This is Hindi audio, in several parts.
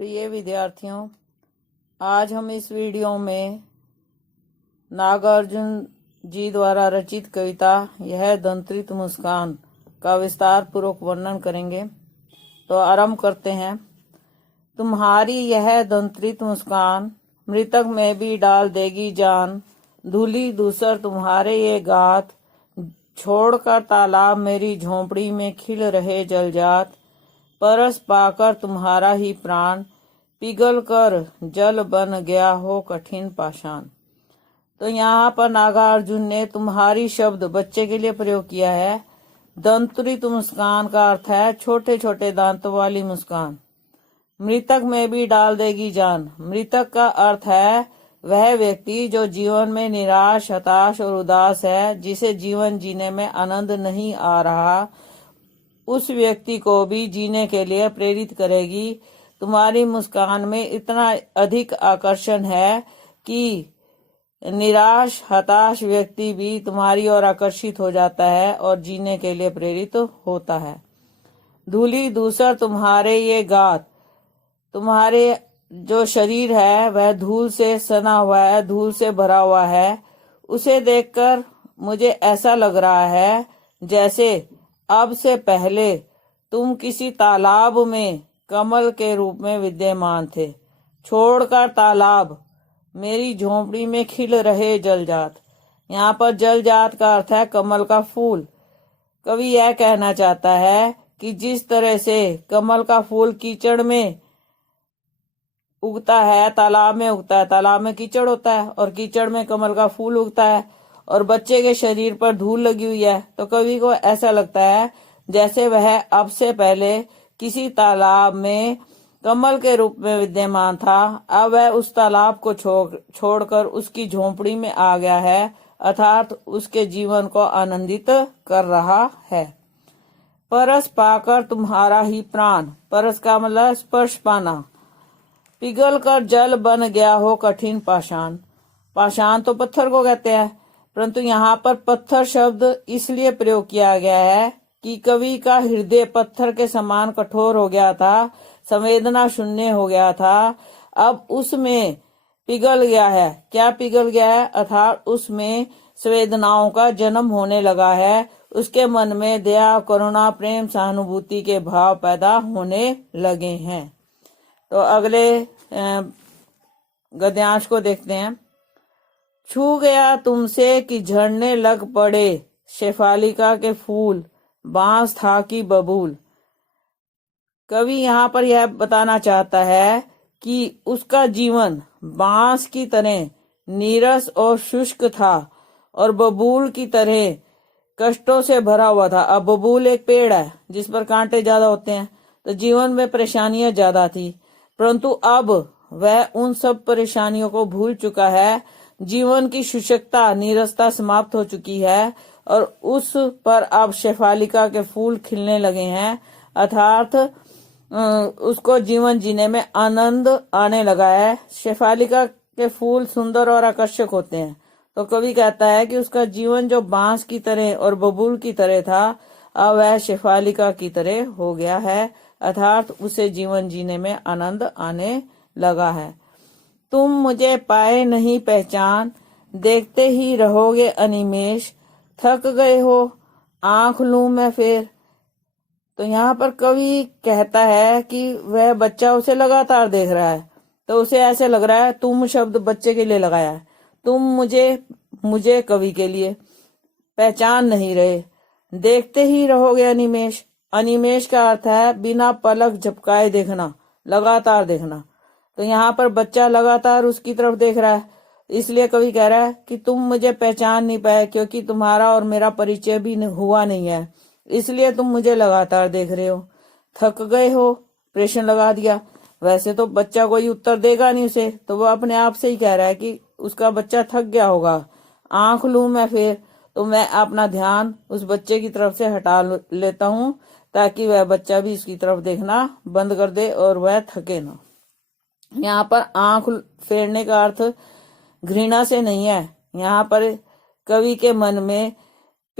प्रिय विद्यार्थियों, आज हम इस वीडियो में नागार्जुन जी द्वारा रचित कविता यह दंत्रित मुस्कान का विस्तार पूर्वक वर्णन करेंगे। तो आरंभ करते हैं। तुम्हारी यह दंत्रित मुस्कान मृतक में भी डाल देगी जान, धूली दूसर तुम्हारे ये गात, छोड़कर तालाब मेरी झोंपड़ी में खिल रहे जलजात, परस पाकर तुम्हारा ही प्राण पिघल कर जल बन गया हो कठिन पाषाण। तो यहाँ पर नागार्जुन ने तुम्हारी शब्द बच्चे के लिए प्रयोग किया है। दंत्रित मुस्कान का अर्थ है छोटे छोटे दांतों वाली मुस्कान। मृतक में भी डाल देगी जान। मृतक का अर्थ है वह व्यक्ति जो जीवन में निराश, हताश और उदास है, जिसे जीवन जीने में आनंद नहीं आ रहा, उस व्यक्ति को भी जीने के लिए प्रेरित करेगी। तुम्हारी मुस्कान में इतना अधिक आकर्षण है कि निराश, हताश व्यक्ति भी तुम्हारी ओर आकर्षित हो जाता है और जीने के लिए प्रेरित होता है। धूली दूसर तुम्हारे ये गात। तुम्हारे जो शरीर है वह धूल से सना हुआ है, धूल से भरा हुआ है। उसे देखकर मुझे ऐसा लग रहा है जैसे अब से पहले तुम किसी तालाब में कमल के रूप में विद्यमान थे। छोड़कर तालाब मेरी झोंपड़ी में खिल रहे जलजात। यहाँ पर जलजात का अर्थ है कमल का फूल। कवि यह कहना चाहता है कि जिस तरह से कमल का फूल कीचड़ में उगता है, तालाब में उगता है, तालाब में कीचड़ होता है और कीचड़ में कमल का फूल उगता है, और बच्चे के शरीर पर धूल लगी हुई है, तो कवि को ऐसा लगता है जैसे वह अब से पहले किसी तालाब में कमल के रूप में विद्यमान था। अब वह उस तालाब को छोड़कर उसकी झोंपड़ी में आ गया है, अर्थात उसके जीवन को आनंदित कर रहा है। परस पाकर तुम्हारा ही प्राण। परस का मतलब स्पर्श पाना। पिघल कर जल बन गया हो कठिन पाषाण। पाषाण तो पत्थर को कहते हैं, परंतु यहाँ पर पत्थर शब्द इसलिए प्रयोग किया गया है कि कवि का हृदय पत्थर के समान कठोर हो गया था, संवेदना शून्य हो गया था। अब उसमें पिघल गया है। क्या पिघल गया है? अर्थात उसमें संवेदनाओं का जन्म होने लगा है। उसके मन में दया, करुणा, प्रेम, सहानुभूति के भाव पैदा होने लगे हैं। तो अगले गद्यांश को देखते हैं। छू गया तुमसे कि झड़ने लग पड़े, शेफालिका के फूल, बांस था कि बबूल। कवि यहाँ पर यह बताना चाहता है कि उसका जीवन बांस की तरह नीरस और शुष्क था और बबूल की तरह कष्टों से भरा हुआ था। अब बबूल एक पेड़ है जिस पर कांटे ज्यादा होते हैं, तो जीवन में परेशानियां ज्यादा थी, परंतु अब वह उन सब परेशानियों को भूल चुका है। जीवन की शुष्कता, नीरसता समाप्त हो चुकी है और उस पर अब शेफालिका के फूल खिलने लगे हैं, अर्थात उसको जीवन जीने में आनंद आने लगा है। शेफालिका के फूल सुंदर और आकर्षक होते हैं, तो कवि कहता है कि उसका जीवन जो बांस की तरह और बबूल की तरह था, अब वह शेफालिका की तरह हो गया है, अर्थात उसे जीवन जीने में आनंद आने लगा है। तुम मुझे पाए नहीं पहचान, देखते ही रहोगे अनिमेष, थक गए हो आंख लूं मैं फिर। तो यहाँ पर कवि कहता है कि वह बच्चा उसे लगातार देख रहा है, तो उसे ऐसे लग रहा है, तुम शब्द बच्चे के लिए लगाया है, तुम मुझे कवि के लिए पहचान नहीं रहे। देखते ही रहोगे अनिमेष। अनिमेष का अर्थ है बिना पलक झपकाए देखना, लगातार देखना। तो यहाँ पर बच्चा लगातार उसकी तरफ देख रहा है, इसलिए कवि कह रहा है कि तुम मुझे पहचान नहीं पाए, क्योंकि तुम्हारा और मेरा परिचय भी हुआ नहीं है, इसलिए तुम मुझे लगातार देख रहे हो। थक गए हो, प्रश्न लगा दिया। वैसे तो बच्चा कोई उत्तर देगा नहीं उसे, तो वो अपने आप से ही कह रहा है कि उसका बच्चा थक गया होगा। आंख लूं मैं फिर, तो मैं अपना ध्यान उस बच्चे की तरफ से हटा लेता हूँ ताकि वह बच्चा भी इसकी तरफ देखना बंद कर दे और वह थके ना। यहाँ पर आंख फेरने का अर्थ घृणा से नहीं है। यहाँ पर कवि के मन में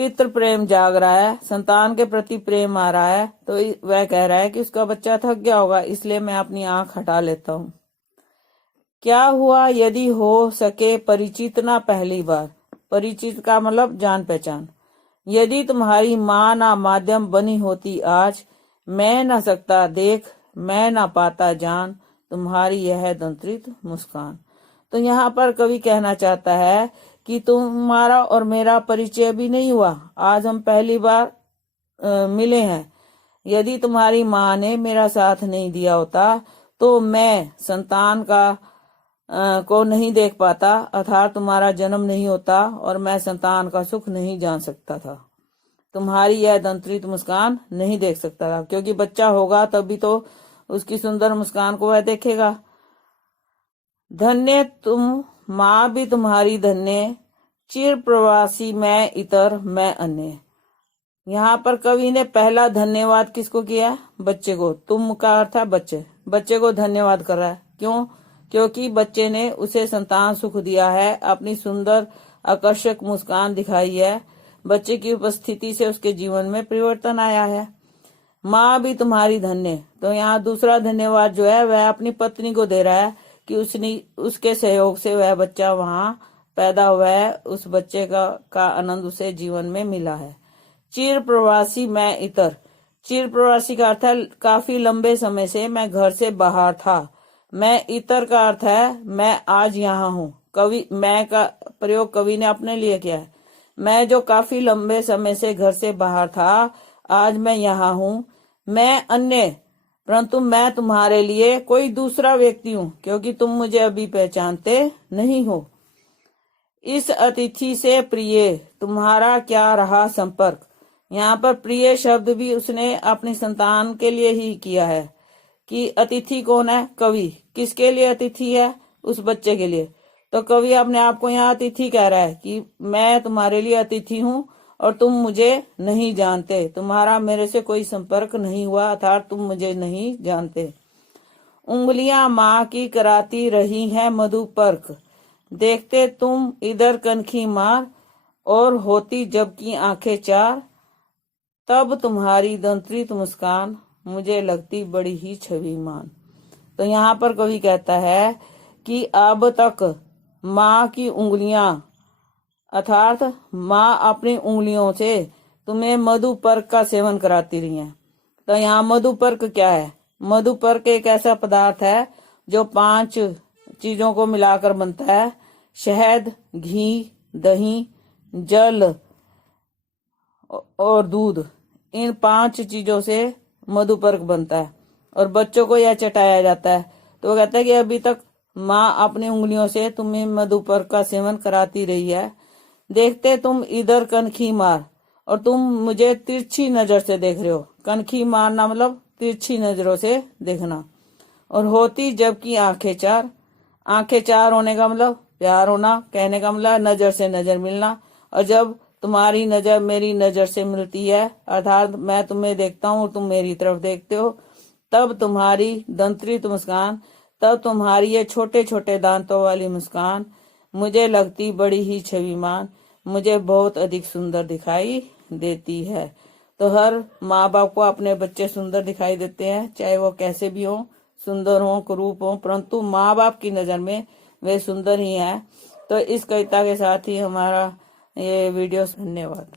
पितृ प्रेम जाग रहा है, संतान के प्रति प्रेम आ रहा है, तो वह कह रहा है कि उसका बच्चा थक गया होगा, इसलिए मैं अपनी आंख हटा लेता हूँ। क्या हुआ यदि हो सके परिचित ना पहली बार। परिचित का मतलब जान पहचान। यदि तुम्हारी माँ ना माध्यम बनी होती आज, मैं ना सकता देख, मैं ना पाता जान, तुम्हारी यह दंत्रित मुस्कान। तो यहाँ पर कवि कहना चाहता है कि तुम्हारा और मेरा परिचय भी नहीं हुआ, आज हम पहली बार मिले हैं। यदि तुम्हारी माँ ने मेरा साथ नहीं दिया होता तो मैं संतान को नहीं देख पाता, अर्थात तुम्हारा जन्म नहीं होता और मैं संतान का सुख नहीं जान सकता था। तुम्हारी यह दंत्रित मुस्कान नहीं देख सकता था, क्योंकि बच्चा होगा तभी तो उसकी सुंदर मुस्कान को वह देखेगा। धन्य तुम माँ भी तुम्हारी धन्य, चिर प्रवासी मैं इतर मैं अन्य। यहाँ पर कवि ने पहला धन्यवाद किसको किया? बच्चे को। तुम का अर्थ है बच्चे, बच्चे को धन्यवाद कर रहा है। क्यों? क्योंकि बच्चे ने उसे संतान सुख दिया है, अपनी सुंदर आकर्षक मुस्कान दिखाई है। बच्चे की उपस्थिति से उसके जीवन में परिवर्तन आया है। माँ भी तुम्हारी धन्य, तो यहाँ दूसरा धन्यवाद जो है वह अपनी पत्नी को दे रहा है कि उसके सहयोग से वह बच्चा वहां पैदा हुआ है, उस बच्चे का आनंद उसे जीवन में मिला है। चिर प्रवासी मैं इतर। चिर प्रवासी का अर्थ है काफी लंबे समय से मैं घर से बाहर था। मैं इतर का अर्थ है मैं आज यहाँ हूँ। कवि मैं का प्रयोग कवि ने अपने लिए किया है। मैं जो काफी लंबे समय से घर से बाहर था, आज मैं यहाँ हूँ। मैं अन्य, परंतु मैं तुम्हारे लिए कोई दूसरा व्यक्ति हूँ, क्योंकि तुम मुझे अभी पहचानते नहीं हो। इस अतिथि से प्रिय तुम्हारा क्या रहा संपर्क। यहाँ पर प्रिय शब्द भी उसने अपनी संतान के लिए ही किया है कि अतिथि कौन है? कवि। किसके लिए अतिथि है? उस बच्चे के लिए। तो कवि अपने आप को यहाँ अतिथि कह रहा है कि मैं तुम्हारे लिए अतिथि हूँ और तुम मुझे नहीं जानते, तुम्हारा मेरे से कोई संपर्क नहीं हुआ, अर्थात तुम मुझे नहीं जानते। उंगलियां माँ की कराती रही हैं मधुपर्क, देखते तुम इधर कनखी मार, और होती जबकि आंखें चार, तब तुम्हारी दंत्रित मुस्कान मुझे लगती बड़ी ही छविमान। तो यहाँ पर कवि कहता है कि अब तक माँ की उंगलियां, अर्थात माँ अपनी उंगलियों से तुम्हें मधुपर्क का सेवन कराती रही है। तो यहाँ मधुपर्क क्या है? मधुपर्क एक ऐसा पदार्थ है जो 5 चीजों को मिलाकर बनता है। शहद, घी, दही, जल और दूध, इन 5 चीजों से मधुपर्क बनता है और बच्चों को यह चटाया जाता है। तो वो कहता है कि अभी तक माँ अपनी उंगलियों से तुम्हें मधुपर्क का सेवन कराती रही है। देखते तुम इधर कनखी मार, और तुम मुझे तिरछी नजर से देख रहे हो। कनखी मारना मतलब तिरछी नजरों से देखना। और होती जबकि आंखें चार, आंखें चार होने का मतलब प्यार होना, कहने का मतलब नजर से नजर मिलना। और जब तुम्हारी नजर मेरी नजर से मिलती है, अर्थात मैं तुम्हें देखता हूँ और तुम मेरी तरफ देखते हो, तब तुम्हारी दंत्रित मुस्कान, तब तुम्हारी ये छोटे छोटे दांतों वाली मुस्कान मुझे लगती बड़ी ही छविमान, मुझे बहुत अधिक सुंदर दिखाई देती है। तो हर माँ बाप को अपने बच्चे सुंदर दिखाई देते हैं, चाहे वो कैसे भी हो, सुंदर हो, कुरूप हो, परंतु माँ बाप की नजर में वे सुंदर ही हैं। तो इस कविता के साथ ही हमारा ये वीडियो, धन्यवाद।